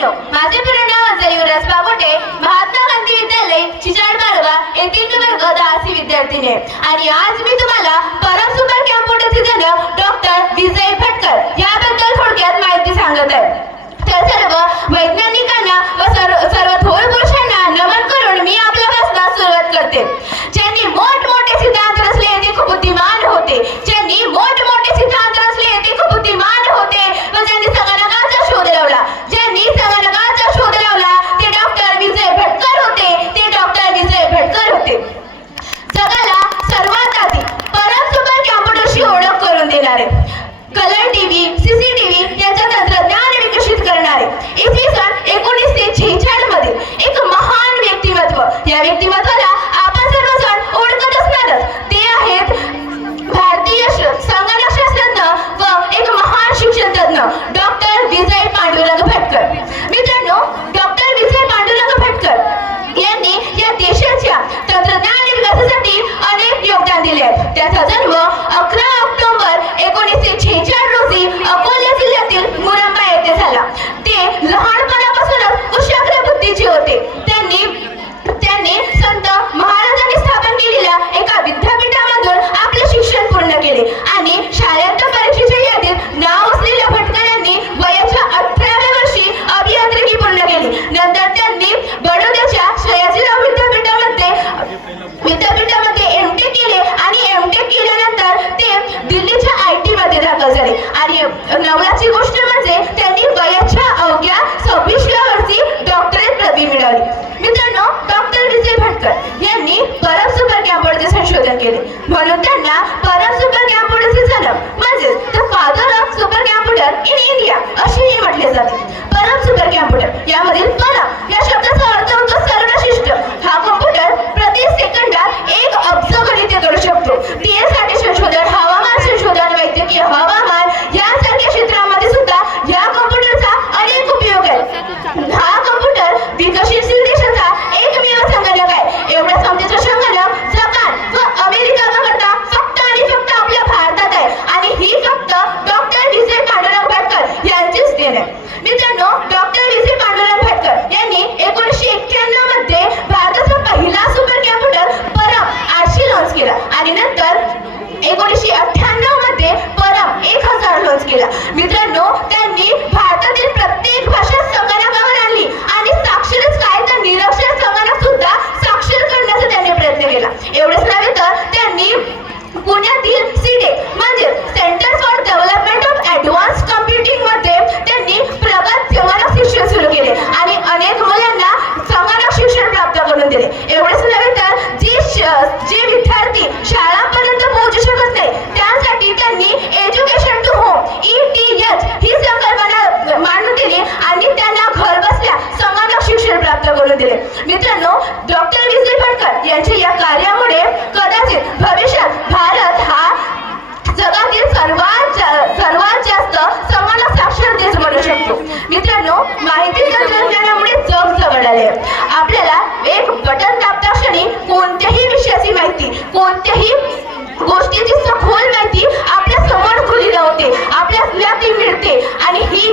मित्रांनो, माझे पूर्ण नाव अजय युवराज पागोटे, महात्मा गांधी विद्यालय चिचाड बाळगा येथील वर्ग 10सी विद्यार्थिनी आहे आणि आज मी तुम्हाला परम सुपर कॅम्प्युटरचे जनक डॉक्टर विजय भटकर याबद्दल थोडक्यात माहिती सांगत आहे। तर सर्व वैज्ञानिकांना व सर्व थोर पुरुषांना नमन करून मी आपल्या भाषणास सुरुवात करते। ज्यांनी मोठमोठे सिद्धांत रचले ते खूप बुद्धिमान होते, ज्यांनी मोठमोठे सिद्धांत रचले ते खूप बुद्धिमान होते व ज्यांनी संगणकाचा शोध लावला, ज्यांनी संगणकाचा शोध लावला ते डॉक्टर विजय भटकर होते, ते डॉक्टर विजय भटकर होते। जगाला सर्वात आधी परम सुपर कॅम्प्युटरशी ओळख करून देणारे, कलर टीव्ही, सीसीटीव्ही यांचे तंत्रज्ञान विकसित करणारे इसवी सन 1946 मध्ये एक महान व्यक्तिमत्व, या व्यक्तिमत्वाला आपण सर्वजण ओळखत असणारच, ते आहेत भारतीय संगणक शास्त्रज्ञ व एक महान शिक्षण तज्ञ डॉक्टर विजय पांडुरंग भटकर। मित्रांनो, डॉक्टर विजय पांडुरंग भटकर यांनी या देशाच्या तंत्रज्ञान विकासासाठी अनेक योगदान दिले आहे। त्याचा जन्म 11 ऑक्टोबर 1946 रोजी अकोला जिल्ह्यातील मुरंबा येथे झाला। ते लहानपणापासूनच कुशाग्र बुद्धीचे होते। त्यांनी संत महाराजांनी स्थापन केलेल्या एका विद्यापीठामधून आपले शिक्षण पूर्ण केले आणि शाळेत परीक्षेच्या यादीत नाव असलेल्या भटकर यांनी वयाच्या 18व्या वर्षी अभियांत्रिकी पूर्ण केली। नंतर त्यांनी बडोद्याच्या सयाजीराव विद्यापीठामध्ये एमटेक केले आणि एमटेक केल्यानंतर ते दिल्लीच्या आयटी मध्ये दाखल झाले आणि नवलाची गोष्ट म्हणजे त्यांनी वयाच्या अवघ्या 26व्या वर्षी डॉक्टरेट पदवी मिळवली। मित्रांनो, डॉक्टर विजय भटकर यांनी परम सुपर कॅम्प्युटरचे संशोधन केले, म्हणून त्यांना परम सुपर कॅम्प्युटरचे जनक म्हणजे the father of super computer in India असेही म्हटले जाते। परम सुपर कॅम्प्युटर यामधील परम या शब्दाचा अर्थ होतो सर्वश्रेष्ठ। हा कॉम्प्युटर प्रति सेकंदात 1 अब्ज गणिते करू शकतो। त्यासाठी संशोधन, हवामान संशोधन, वैद्यकीय, हवामान यासारख्या क्षेत्रामध्ये सुद्धा या कॉम्प्युटरचा अनेक उपयोग आहे। हा कॉम्प्युटर विकसनशील देशाचा एकमेव संगणक आहे। एवढा समजायचा संगणक जपान व अमेरिका वगळता फक्त आणि फक्त आपल्या भारतात आहे आणि ही फक्त डॉक्टर विजय पांडुरंग भटकर यांचीच देण आहे। मित्रांनो, डॉक्टर विजय पांडुरंग भटकर यांनी 1991 मध्ये भारताचा पहिला सुपर कॅम्प्युटर परम 800 लॉन्च केला आणि नंतर 1998 मध्ये परम 1000 लॉन्च केला। मित्रांनो, त्यांनी भारतातील प्रत्येक भाषा संगणकावर आणली आणि साक्षरच काय तर निरक्षर संगणक सुद्धा साक्षर करण्याचा त्यांनी प्रयत्न केला। एवढेच नव्हे तर त्यांनी पुण्यातील सीडे म्हणजे centre for development of advance computing मध्ये त्यांनी प्रगत संगणक शिक्षण सुरू केले आणि अनेक मुलांना संगणक शिक्षण प्राप्त करून दिले। एवढेच नव्हे तर जे विद्यार्थी शाळांपर्यंत पोहोचू शकत नाही त्यासाठी त्यांनी एज्युकेशन टू होम ETH ही संकल्पना मांडून दिली आणि त्यांना घर बसल्या संगणक शिक्षण प्राप्त करून दिले। मित्रांनो, डॉक्टर विजय भटकर यांच्या या कार्यामुळे कदाचित भविष्यात भारत हा जगातील सर्वात जास्त संगणक साक्षर देश बनू शकतो। मित्रांनो, माहिती तंत्रज्ञानामुळे जग जवळ आले। आपल्याला एक बटन दाबता क्षणी कोणत्याही विषयाची माहिती, कोणत्याही गोष्टीची सखोल माहिती आपल्या समोर खुली होते, आपल्याला ती मिळते आणि ही